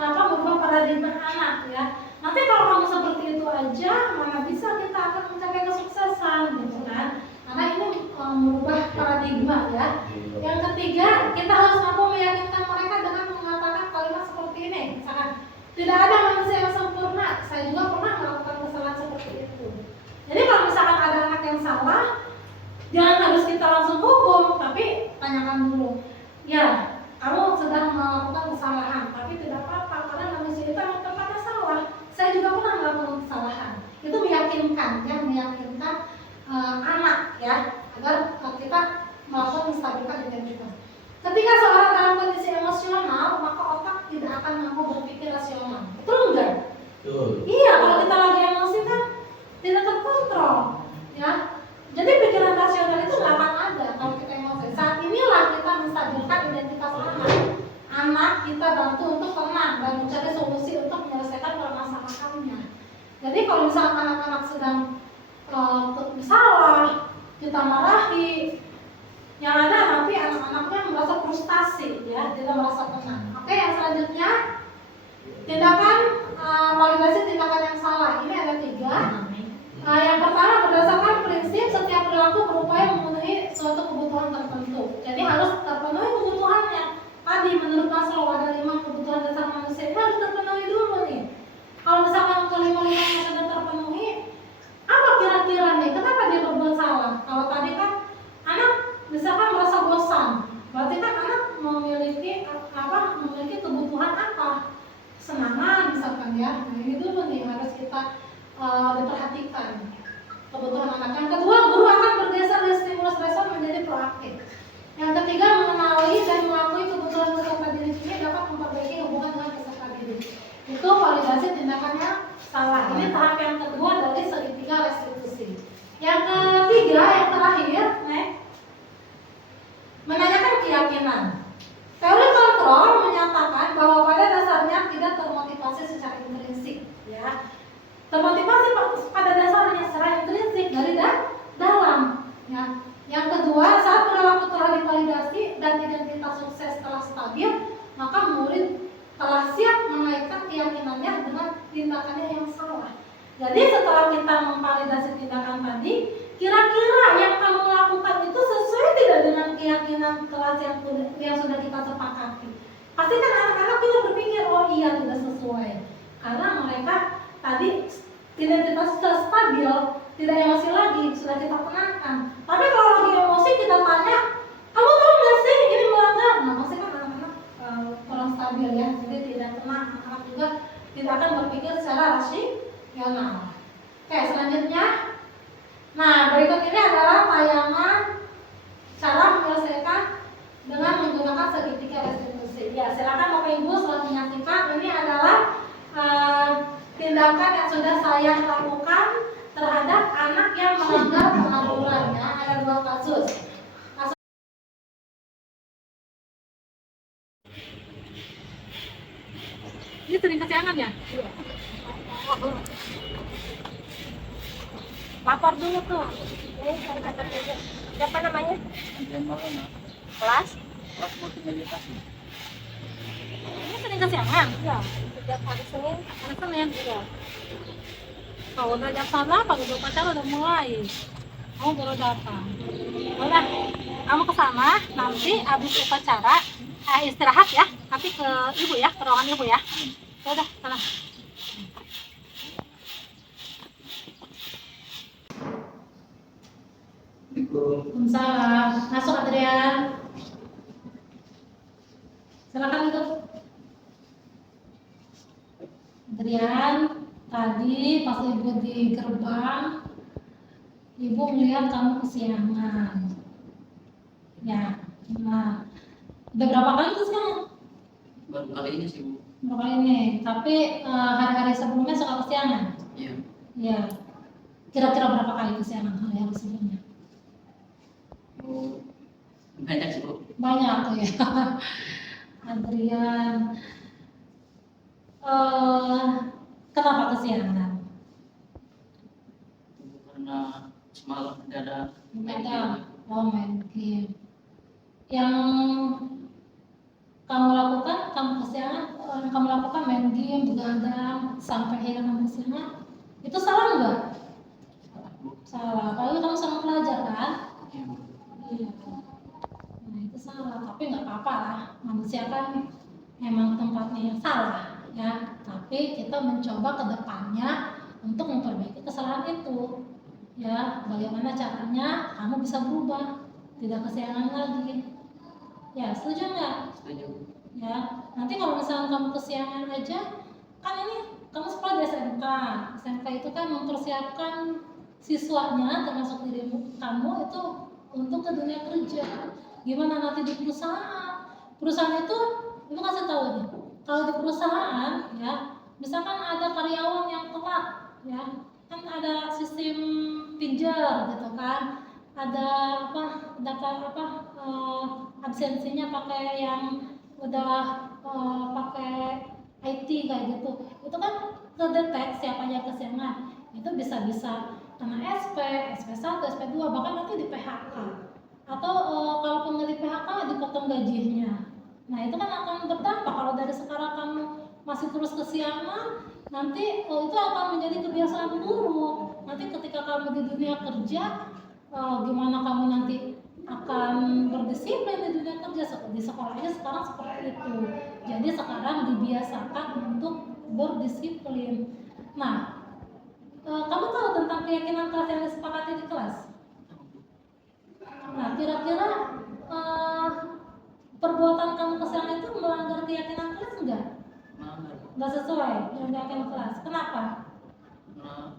paradigma anak ya. Nanti kalau kamu seperti itu aja, mana bisa kita akan mencapai kesuksesan gitu kan? Karena ini merubah paradigma ya. Yang ketiga, kita harus mampu meyakinkan mereka dengan mengatakan kalimat seperti ini. Misalkan, tidak ada manusia yang sempurna. Saya juga pernah melakukan kesalahan seperti itu. Jadi kalau misalkan ada anak yang salah, jangan harus kita langsung hukum, tapi tanyakan dulu. Ya, kamu sedang melakukan kesalahan, tapi tidak apa-apa karena manusia itu memang tempatnya salah. Saya juga pernah melakukan kesalahan. Itu meyakinkan, ya, meyakinkan anak ya, agar kita melakukan menstabilkan identitas. Ketika seorang dalam kondisi emosional, maka otak tidak akan mampu berpikir rasional. Betul enggak? Betul. Iya, kalau kita lagi emosi kan tidak terkontrol, ya. Jadi pikiran rasional itu nggak akan ada kalau kita emosi. Saat inilah kita menstabilkan identitas anak. Anak kita bantu untuk tenang dan mencari solusi untuk menyelesaikan permasalahannya. Jadi kalau misalnya anak-anak sedang salah, kita marahi, yang ada nanti anak-anaknya merasa frustasi, ya, tidak merasa tenang. Oke, yang selanjutnya tindakan validasi tindakan yang salah. Ini ada 3. Yang pertama berdasarkan prinsip setiap perilaku berupaya memenuhi suatu kebutuhan tertentu. Jadi harus terpenuhi kebutuhannya. Tadi menurut Maslow ada 5 kebutuhan dasar manusia, ini harus terpenuhi dulu nih. Kalau misalkan kelima-limanya sudah terpenuhi, apa kira-kira nih? Kenapa dia berbuat salah? Kalau tadi kan anak misalkan merasa bosan, berarti kan anak memiliki kebutuhan apa? Kesenangan misalkan ya. Nah ini dulu nih harus kita diperhatikan kebutuhan anak. Yang kedua, guru akan bergeser dari stimulus respon menjadi proaktif. Yang ketiga, mengenali dan mengakui kebutuhan peserta didik ini dapat memperbaiki hubungan dengan peserta didik. Itu validasi tindakannya salah. Ini tahap yang kedua dari segitiga restitusi. Yang ketiga, yang terakhir, menanyakan keyakinan. Teori kontrol menyatakan bahwa pada dasarnya tidak termotivasi secara intrinsik, ya. Termotivasi pada dasarnya secara intrinsik dari dalam, ya. Yang kedua, saat perilaku telah divalidasi dan identitas sukses telah stabil, maka murid telah siap mengaitkan keyakinannya dengan tindakannya yang salah. Jadi setelah kita memvalidasi tindakan tadi, kira-kira yang kamu lakukan itu sesuai tidak dengan keyakinan kelas yang sudah kita sepakati. Pasti kan anak-anak juga berpikir, oh iya tidak sesuai, karena mereka tadi identitas sudah stabil, tidak emosi lagi, sudah kita tenangkan. Tapi kalau lagi emosi kita tanya, kamu tahu nggak sih ini tidak akan berpikir secara rasional. Oke, selanjutnya. Nah, berikut ini adalah tayangan cara menyelesaikan dengan menggunakan segitiga restitusi. Ya, silakan Bapak Ibu selalu menyaksikan. Ini adalah tindakan yang sudah saya lakukan terhadap anak yang melanggar pengaturannya. Ada 2 kasus. Ini sering kesiangan ya? Iya. Lapor dulu tuh. Siapa namanya? Kelas? Kelas multimediasi. Ini sering kesiangan? Iya, setiap hari Senin. Hari Senin? Iya. Kalau udah jam sana, Pak Guru Upacara udah mulai. Kamu baru datang. Udah, kamu ke sana, nanti habis upacara istirahat ya. Nanti ke ibu ya, ke ruangan ibu ya. Udah, sana. Waalaikumsalam. Masuk Adrian. Silakan duduk. Adrian, tadi pas ibu di gerbang, ibu melihat kamu kesiangan. Ya, nah, udah berapa kali kesiangan? Baru kali ini sih Bu. Berapa kali ini? Tapi hari-hari sebelumnya suka kesiangan? Iya. Ya. Kira-kira berapa kali kesiangan hari-hari sebelumnya? Oh, banyak sih Bu. Banyak tuh ya. Adrian, kenapa kesiangan? Karena semalam ada Main game. Yang kamu lakukan, kamu lakukan main game, begadang sampai akhirnya kesiangan. Itu salah nggak? Salah. Apalagi kamu sama pelajar kan? Iya Bu. Iya. Nah itu salah, tapi nggak apa-apa lah. Manusia kan memang tempatnya yang salah, ya. Tapi kita mencoba ke depannya untuk memperbaiki kesalahan itu. Ya, bagaimana caranya kamu bisa berubah, tidak kesiangan lagi. Ya, setuju nggak? Setuju. Ya, nanti kalau misalnya kamu kesiangan aja, kan ini kamu sekolah di SMK. SMK itu kan mempersiapkan siswanya, termasuk dirimu, kamu itu untuk ke dunia kerja. Gimana nanti di perusahaan? Perusahaan itu kasih tahu nih. Kalau di perusahaan, ya, misalkan ada karyawan yang telat, ya, kan ada sistem pinjar gitu kan, ada absensinya pakai yang udah pakai IT kayak gitu. Itu kan kedetek siapa yang kesiangan. Itu bisa kena SP1, SP2, bahkan nanti di PHK. Atau kalaupun nggak di PHK, dipotong gajinya. Nah itu kan akan berdampak. Kalau dari sekarang kamu masih terus kesiangan, nanti itu akan menjadi kebiasaan buruk. Nanti ketika kamu di dunia kerja, gimana kamu nanti akan berdisiplin di dunia kerja. Di sekolahnya sekarang seperti itu. Jadi sekarang dibiasakan untuk berdisiplin. Nah, kamu tahu tentang keyakinan kelas yang disepakati di kelas? Nah, kira-kira perbuatan kamu kesiangan itu melanggar keyakinan kelas enggak? Melanggar. Enggak sesuai dengan keyakinan kelas. Kenapa? Karena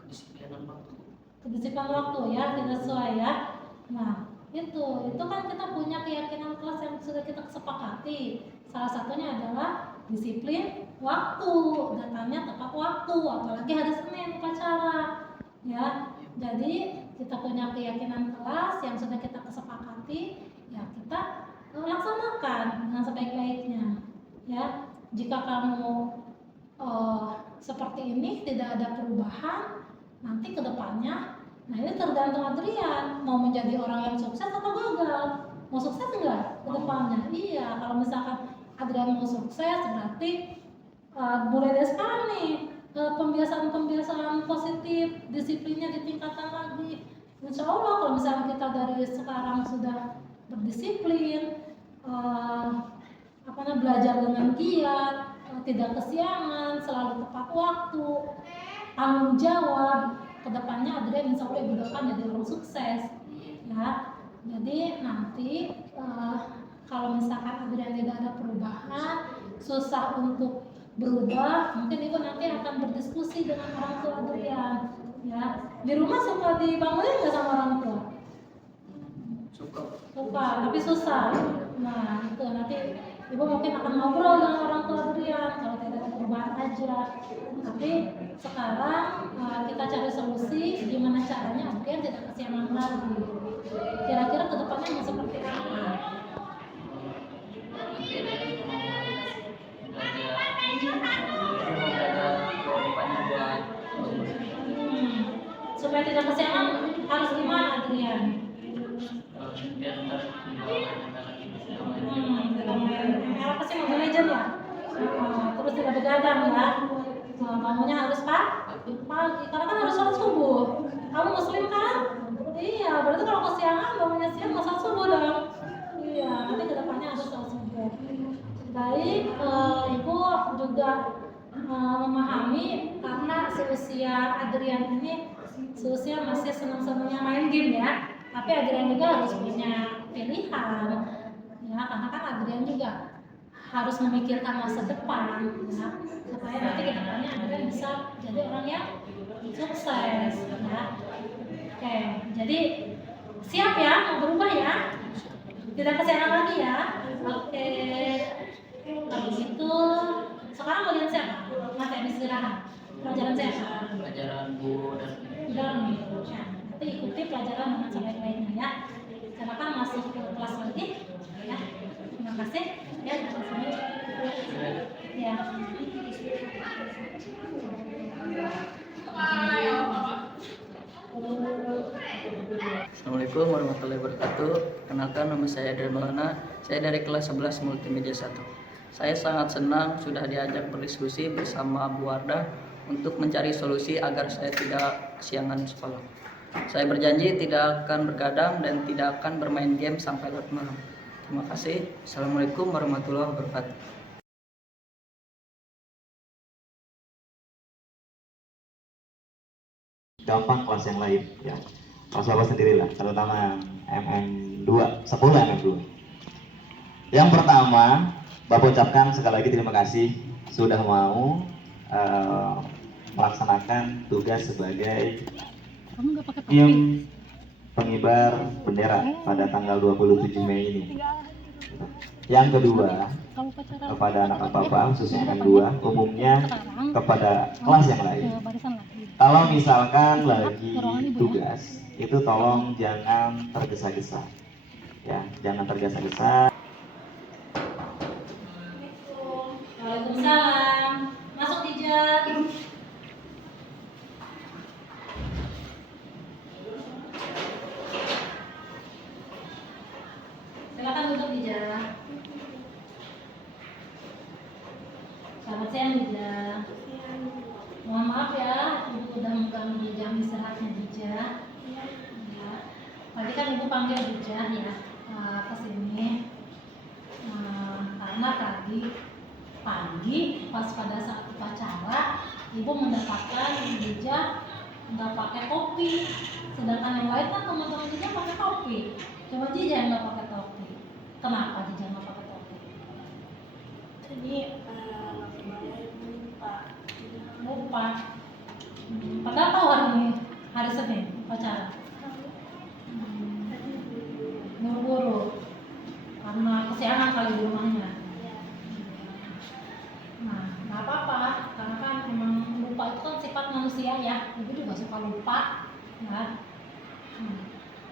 kedisiplinan waktu. Kedisiplinan waktu ya, tidak sesuai ya. Nah, itu kan kita punya keyakinan kelas yang sudah kita sepakati. Salah satunya adalah disiplin waktu, datangnya tepat waktu, apalagi hari Senin upacara. Ya, jadi kita punya keyakinan kelas yang sudah kita kesepakati, ya kita laksanakan dengan sebaik-baiknya. Ya, jika kamu seperti ini tidak ada perubahan, nanti kedepannya, nah ini tergantung Adrian mau menjadi orang yang sukses atau gagal. Mau sukses enggak kedepannya? Iya, kalau misalkan Adrian mau sukses berarti mulai dari sekarang nih pembiasaan positif, disiplinnya ditingkatkan lagi. Insya Allah kalau misalnya kita dari sekarang sudah berdisiplin, belajar dengan giat, tidak kesiangan, selalu tepat waktu, tanggung jawab, kedepannya Adrian insya Allah ibu doakan jadi orang sukses. Ya, jadi nanti kalau misalkan Adrian tidak ada perubahan, susah untuk berubah, mungkin ibu nanti akan berdiskusi dengan orang tua Adrian. Ya, di rumah suka dibangunin nggak sama orang tua? Suka, tapi susah. Nah, itu nanti ibu mungkin akan ngobrol dengan orang tua Adrian kalau tidak ada perubahan aja. Tapi sekarang kita cari solusi gimana caranya Adrian tidak kesiangan lagi. Kira-kira kedepannya mau seperti apa? Supaya tidak kesiangan harus gimana Adrian? Apa sih Mobile Legend ya? Terus tidak begadang ya? Bangunnya harus pagi, karena kan harus sholat subuh. Kamu muslim kan? Iya, berarti kalau kesiangan bangunnya siang nggak sholat subuh dong. Iya, nanti kedepannya harus sholat subuh. Baik, ibu juga memahami karena seusia Adrian ini seusia masih senang-senangnya main game ya. Tapi Adrian juga harus punya pilihan ya, karena kan Adrian juga harus memikirkan masa depan ya, supaya nanti kedepannya Adrian bisa jadi orang yang sukses ya. Oke, jadi siap ya mau berubah ya, tidak kesiangan lagi ya. Oke, kalau gitu sekarang kalian siapa? Materi istirahat, pelajaran siapa? Pelajaran Bu Udah nih, ya. Nanti ikuti pelajaran dengan sebaik-baiknya ya. Silakan masuk ke kelas lagi ya. Terima kasih ya. Ya. Assalamualaikum warahmatullahi wabarakatuh. Kenalkan, nama saya Adrian Maulana. Saya dari kelas 11 Multimedia 1. Saya sangat senang sudah diajak berdiskusi bersama Bu Wardah untuk mencari solusi agar saya tidak kesiangan sekolah. Saya berjanji tidak akan bergadang dan tidak akan bermain game sampai larut malam. Terima kasih. Assalamualaikum warahmatullahi wabarakatuh. Gampang kelas yang lain ya. Kelas Bapak sendirilah, terutama MM2, 10 MM2. Yang pertama, Bapak ucapkan sekali lagi terima kasih sudah mau melaksanakan tugas sebagai tim pengibar bendera pada tanggal 27 Mei ini. Yang kedua, kepada anak Bapak khususnya MM2, umumnya kepada kelas yang lain. Kalau misalkan lagi tugas, itu tolong jangan tergesa-gesa. Ya, jangan tergesa-gesa. Waalaikumsalam. Masuk Dija. Silakan duduk Dija. Selamat siang Dija. Mohon maaf ya, Ibu udah mengganggu jam istirahatnya Dija. Ya. Tadi kan Ibu panggil Dija ya ke sini karena tadi pagi pas pada saat upacara Ibu mendapatkan Dija nggak pakai topi, sedangkan yang lain kan teman-teman Dija pakai topi. Cuma Dija yang nggak pakai topi. Kenapa Dija nggak pakai topi? Jadi Lupa. Padahal tahu hari ini hari Senin upacara. Buru-buru karena kesiangan kali di rumahnya. Nah, nggak apa-apa karena kan memang lupa itu kan sifat manusia ya. Ibu juga suka lupa, ya.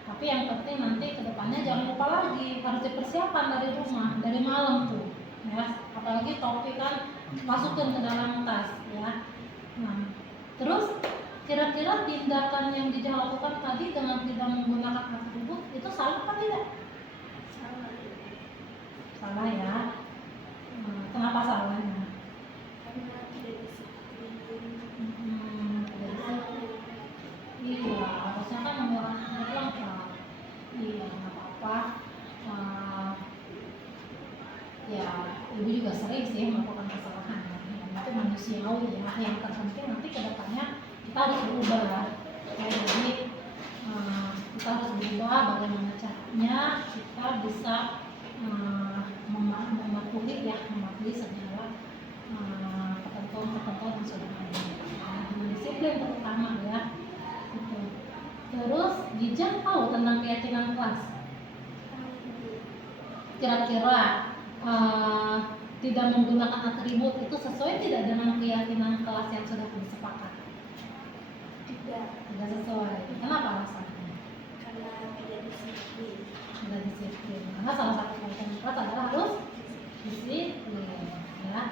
Tapi yang penting nanti kedepannya jangan lupa lagi, harus dipersiapkan dari rumah, dari malam tuh, ya. Apalagi topi kan masukin ke dalam tas, ya. Nah, terus kira-kira tindakan yang Dija lakukan tadi dengan tidak menggunakan atribut itu salah apa tidak? Salah ya. Kenapa salahnya? Iya, harusnya kan memang lengkap. Iya, nggak apa-apa. Ya, Ibu juga sering sih melakukan kesalahan. Itu manusiawi ya. Yang terpenting nanti kedepannya kita harus berubah. Jadi kita harus berubah bagaimana caranya kita bisa mematuhi segala ketentuan-ketentuan yang sudah ada. Disiplin terutama ya. Gitu. Terus Jijah tahu tentang keyakinan kelas. Kira-kira tidak menggunakan atribut itu sesuai tidak dengan keyakinan kelas yang sudah disepakati? Tidak, Tidak sesuai. Kenapa alasannya? karena tidak disiplin. Tidak disiplin. Karena salah satu keyakinan kelas adalah harus disiplin. Ya.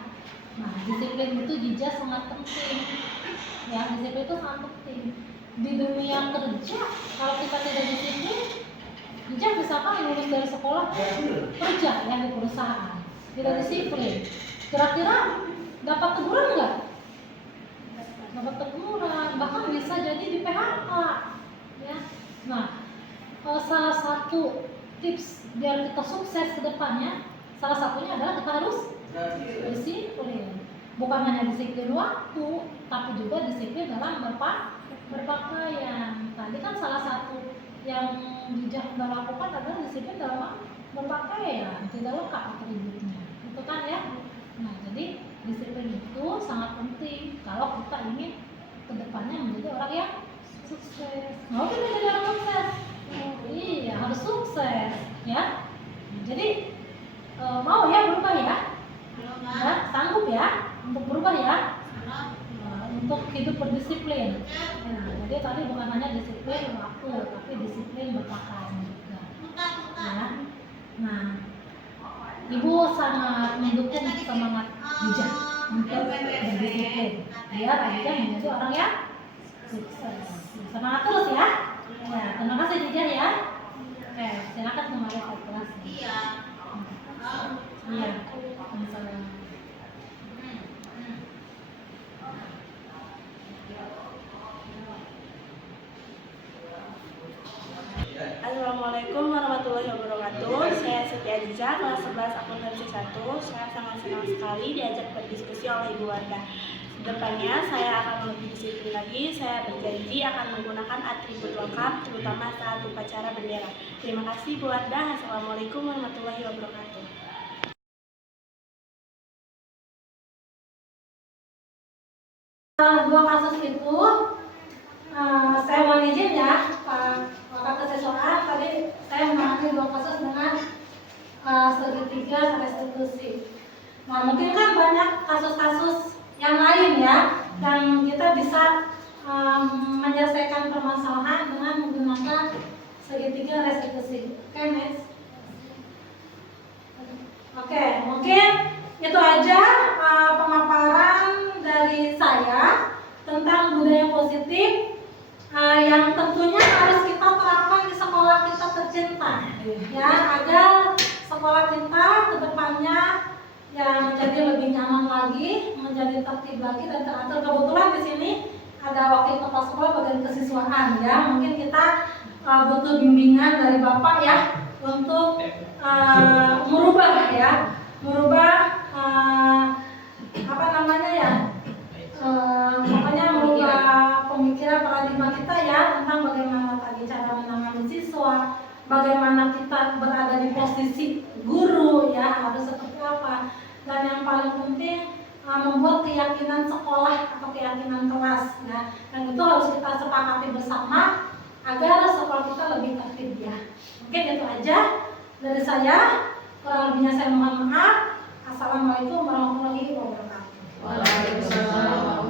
Nah, disiplin itu Jijah sangat penting. Ya, disiplin itu sangat penting. Di dunia kerja, kalau kita tidak disiplin, Jijah misalkan lulus dari sekolah kerja ya di perusahaan, tidak disiplin, kira-kira dapat teguran nggak? Dapat teguran, bahkan bisa jadi di PHK. Ya. Nah, salah satu tips biar kita sukses ke depannya, salah satunya adalah kita harus disiplin. Bukan hanya disiplin waktu, tapi juga disiplin dalam berpakaian. Tadi kan salah satu yang Jijah sudah lakukan adalah disiplin dalam berpakaian, tidak lengkap atributnya, itu kan ya. Nah, jadi disiplin itu sangat penting kalau kita ingin kedepannya menjadi orang yang sukses. Mau kita jadi orang sukses? Iya, harus sukses, ya. Jadi mau ya berubah ya? Ya, sanggup ya untuk berubah ya? Untuk hidup berdisiplin. Nah, jadi tadi bukan hanya disiplin waktu, tapi disiplin berpakaian juga. Ya. Nah, Ibu sangat mendukung semangat Jijah untuk berdisiplin. Biar Jijah menjadi orang yang sukses. Semangat terus ya. Ya, terima kasih Jijah ya. Oke, silakan kembali ke kelas. Iya. Iya. Sama-sama. Assalamualaikum warahmatullahi wabarakatuh. Saya Siti Adijah, kelas 11 akuntansi 1. Saya sangat senang sekali diajak berdiskusi oleh Ibu Wardah. Kedepannya saya akan lebih disiplin lagi. Saya berjanji akan menggunakan atribut lengkap, terutama saat upacara bendera. Terima kasih Bu Wardah. Assalamualaikum warahmatullahi wabarakatuh. Dua kasus itu saya mohon izin ya Pak Keseswaan, tadi saya menangani dua kasus dengan segitiga restitusi. Nah, mungkin kan banyak kasus-kasus yang lain ya, dan kita bisa menyelesaikan permasalahan dengan menggunakan segitiga restitusi. Oke, next. Oke, mungkin itu aja pemaparan dari saya tentang budaya positif yang tentunya harus kita terapkan di sekolah kita tercinta, ya, agar sekolah kita kedepannya ya menjadi lebih nyaman lagi, menjadi tertib lagi dan teratur. Kebetulan di sini ada wakil kepala sekolah bagian kesiswaan ya, mungkin kita butuh bimbingan dari Bapak ya untuk merubah apa namanya ya, pokoknya merubah pemikiran paradigma kita ya tentang bagaimana tadi cara menangani siswa, bagaimana kita berada di posisi guru ya, harus seperti apa, dan yang paling penting membuat keyakinan sekolah atau keyakinan kelas ya, dan itu harus kita sepakati bersama agar sekolah kita lebih tertib ya. Mungkin itu aja dari saya, kurang lebihnya saya mohon maaf. Assalamualaikum warahmatullahi wabarakatuh. Waalaikumsalam.